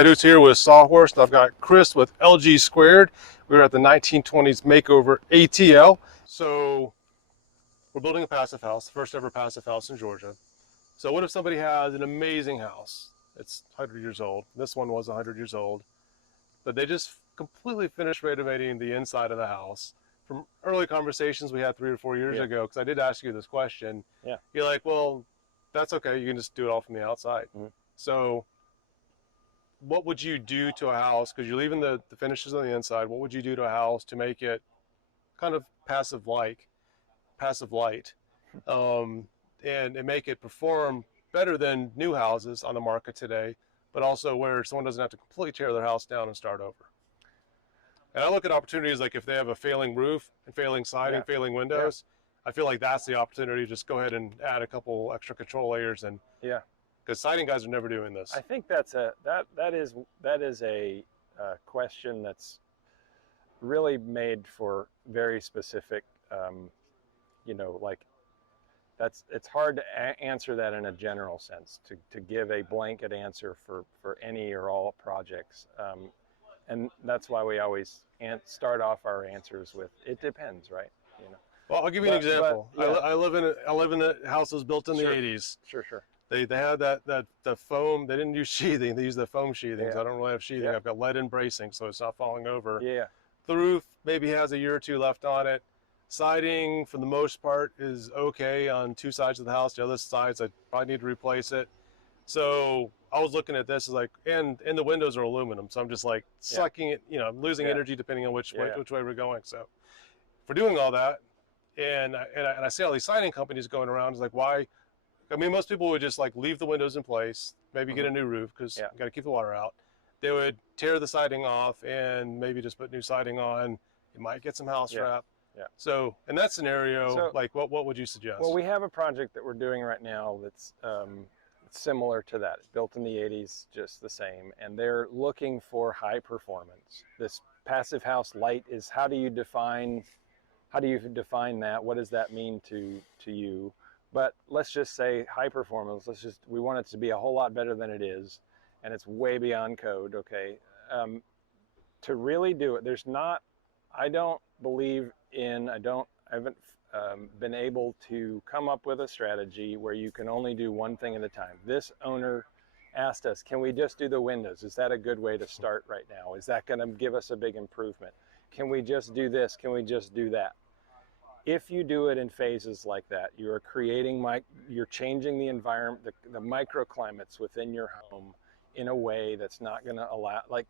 Who's here with Sawhorse. I've got Chris with LG Squared. We're at the 1920s makeover ATL. So we're building a passive house, the first ever passive house in Georgia. So what if somebody has an amazing house? It's 100 years old. This one was 100 years old, but they just completely finished renovating the inside of the house. From early conversations we had 3 or 4 years ago, because I did ask you this question. You're like, well, that's okay. You can just do it all from the outside. So what would you do to a house, because you're leaving the finishes on the inside, what would you do to a house to make it kind of passive light, and make it perform better than new houses on the market today, but also where someone doesn't have to completely tear their house down and start over? And I look at opportunities like if they have a failing roof and failing siding, failing windows, I feel like that's the opportunity to just go ahead and add a couple extra control layers. And because siding guys are never doing this. I think that's that is a question that's really made for very specific, you know, like it's hard to answer that in a general sense, to give a blanket answer for any or all projects, and that's why we always start off our answers with it depends, right? You know. Well, I'll give you an example. I live in a house that was built in the 80s. Sure. They had the foam. They didn't use sheathing. They used the foam sheathings. I don't really have sheathing. I've got lead in bracing, so it's not falling over. The roof maybe has a year or two left on it. Siding, for the most part, is okay on 2 sides of the house. The other sides, I probably need to replace it. So I was looking at this as like, and the windows are aluminum, so I'm just like sucking it. You know, I'm losing energy depending on which way we're going. So for doing all that, and I see all these siding companies going around. It's like, why? I mean, most people would just like leave the windows in place, maybe get a new roof because you got to keep the water out. They would tear the siding off and maybe just put new siding on. You might get some house wrap. So in that scenario, like what would you suggest? Well, we have a project that we're doing right now that's similar to that. It's built in the 80s, just the same, and they're looking for high performance. This passive house light is, how do you define that? What does that mean to you? But let's just say high performance. We want it to be a whole lot better than it is, and it's way beyond code. Okay, to really do it, I haven't been able to come up with a strategy where you can only do one thing at a time. This owner asked us, can we just do the windows? Is that a good way to start right now? Is that going to give us a big improvement? Can we just do this? Can we just do that? If you do it in phases like that, you're changing the environment, the microclimates within your home in a way that's not going to allow, like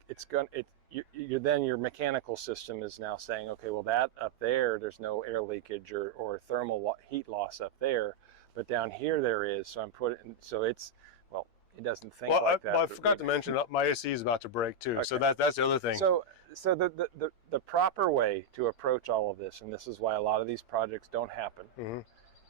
then your mechanical system is now saying, okay, well, that up there's no air leakage or thermal heat loss up there, but down here there is. So it doesn't think like that. Well, I forgot to mention my AC is about to break too. Okay. So that's the other thing. So the proper way to approach all of this, and this is why a lot of these projects don't happen,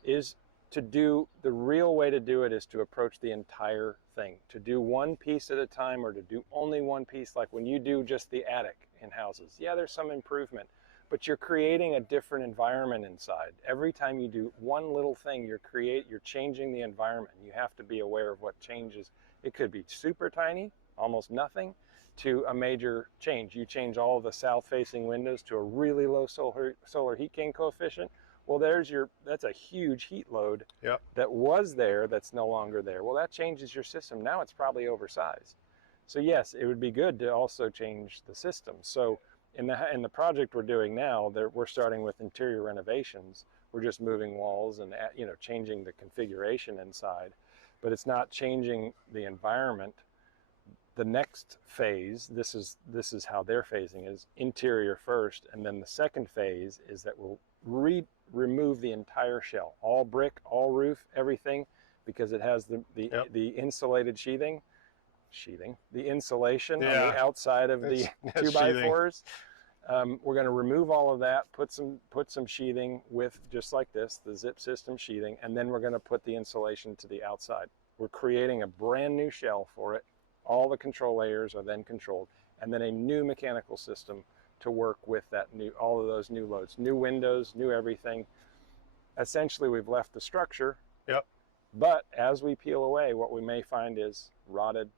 is the real way to do it is to approach the entire thing, to do one piece at a time, or to do only one piece. Like when you do just the attic in houses, there's some improvement, but you're creating a different environment inside. Every time you do one little thing, you're changing the environment. You have to be aware of what changes. It could be super tiny, almost nothing, to a major change. You change all of the south-facing windows to a really low solar heat gain coefficient. Well, that's a huge heat load that was there that's no longer there. Well, that changes your system. Now it's probably oversized. So yes, it would be good to also change the system. So in the project we're doing now, we're starting with interior renovations. We're just moving walls and changing the configuration inside, but it's not changing the environment. The next phase, this is how they're phasing, is interior first, and then the second phase is that we'll remove the entire shell, all brick, all roof, everything, because it has the insulated sheathing, the insulation on the outside of the 2x4s. We're going to remove all of that, put some sheathing with, just like this, the zip system sheathing, and then we're going to put the insulation to the outside. We're creating a brand new shell for it. All the control layers are then controlled, and then a new mechanical system to work with all of those new loads, new windows, new everything. Essentially, we've left the structure. But as we peel away, what we may find is rotted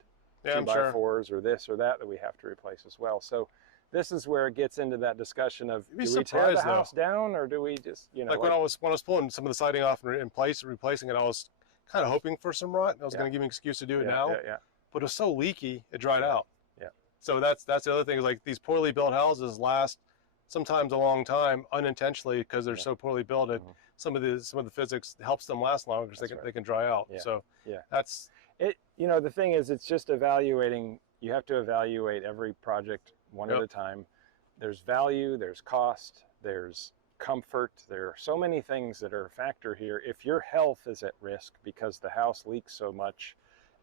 2x4s or this or that we have to replace as well. So this is where it gets into that discussion of, do we tear the house down, or do we just, like when I was pulling some of the siding off and in place and replacing it, I was kind of hoping for some rot. I was going to give me an excuse to do it now, but it was so leaky it dried out. Yeah. So that's the other thing, is like these poorly built houses last sometimes a long time unintentionally because they're so poorly built. And some of the physics helps them last longer because they can dry out. So that's it. The thing is, it's just evaluating. You have to evaluate every project one at a time. There's value, there's cost, there's comfort. There are so many things that are a factor here. If your health is at risk because the house leaks so much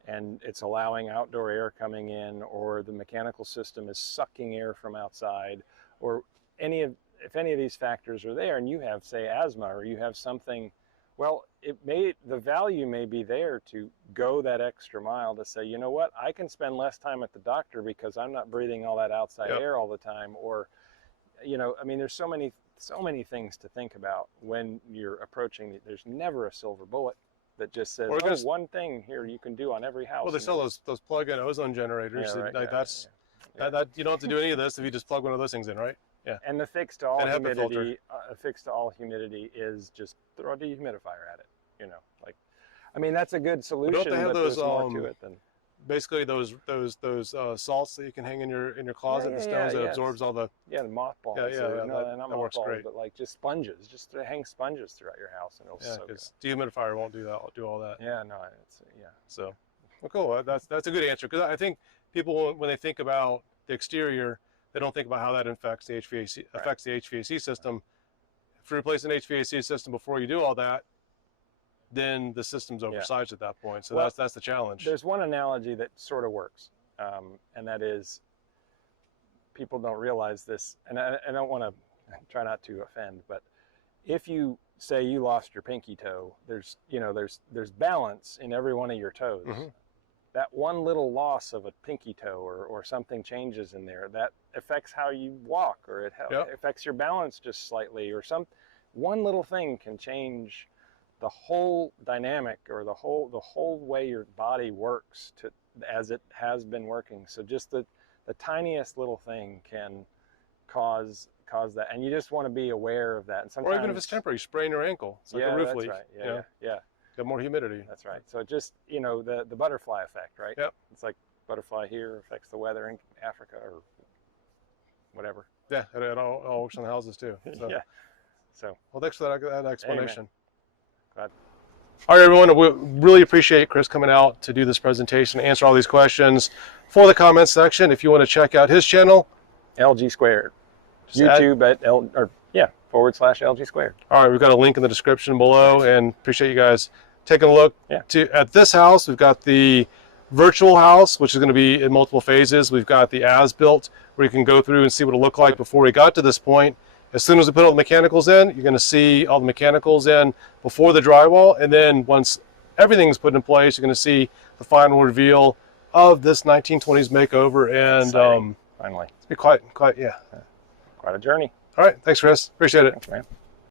and it's allowing outdoor air coming in, or the mechanical system is sucking air from outside, or if any of these factors are there, and you have, say, asthma, or you have something, well, the value may be there to go that extra mile to say, you know what, I can spend less time at the doctor because I'm not breathing all that outside air all the time. Or, I mean, there's so many things to think about when you're approaching. There's never a silver bullet that just says, one thing here you can do on every house. Well, they sell those plug-in ozone generators. That you don't have to do any of this if you just plug one of those things in, right? Yeah. And the fix to all humidity, is just throw a dehumidifier at it. I mean, that's a good solution. But don't they have those more to it than basically those salts that you can hang in your closet, the stones that absorbs all the the mothballs. That works great. But like just sponges, just hang sponges throughout your house, and it'll soak it. Dehumidifier won't do that. I'll do all that. Yeah, no, So, well, cool. That's a good answer, because I think people, when they think about the exterior, they don't think about how that affects the HVAC system. If you replace an HVAC system before you do all that, then the system's oversized at that point. So that's the challenge. There's one analogy that sort of works, and that is, people don't realize this, and I don't want to try not to offend, but if you say you lost your pinky toe, there's balance in every one of your toes. That one little loss of a pinky toe or something changes in there, that affects how you walk, or it affects your balance just slightly, or one little thing can change the whole dynamic, or the whole way your body works as it has been working. So just the tiniest little thing can cause that, and you just want to be aware of that. And sometimes, or even if it's temporary, you sprain your ankle, it's like a roof leak. Right. Yeah. Got more humidity. That's right. So just, the butterfly effect, right? Yep. It's like butterfly here affects the weather in Africa or whatever. Yeah, it all works on the houses too. So. Yeah. So. Well, thanks for that explanation. Glad. All right, everyone. We really appreciate Chris coming out to do this presentation, answer all these questions. For the comments section, if you want to check out his channel, LG Squared. YouTube at /LG Squared. All right, we've got a link in the description below, and appreciate you guys taking a look at this house. We've got the virtual house, which is going to be in multiple phases. We've got the as-built, where you can go through and see what it looked like before we got to this point. As soon as we put all the mechanicals in, you're going to see all the mechanicals in before the drywall, and then once everything's put in place, you're going to see the final reveal of this 1920s makeover. And finally, it's been quite a journey. All right, thanks, Chris. Appreciate it. Thanks, man.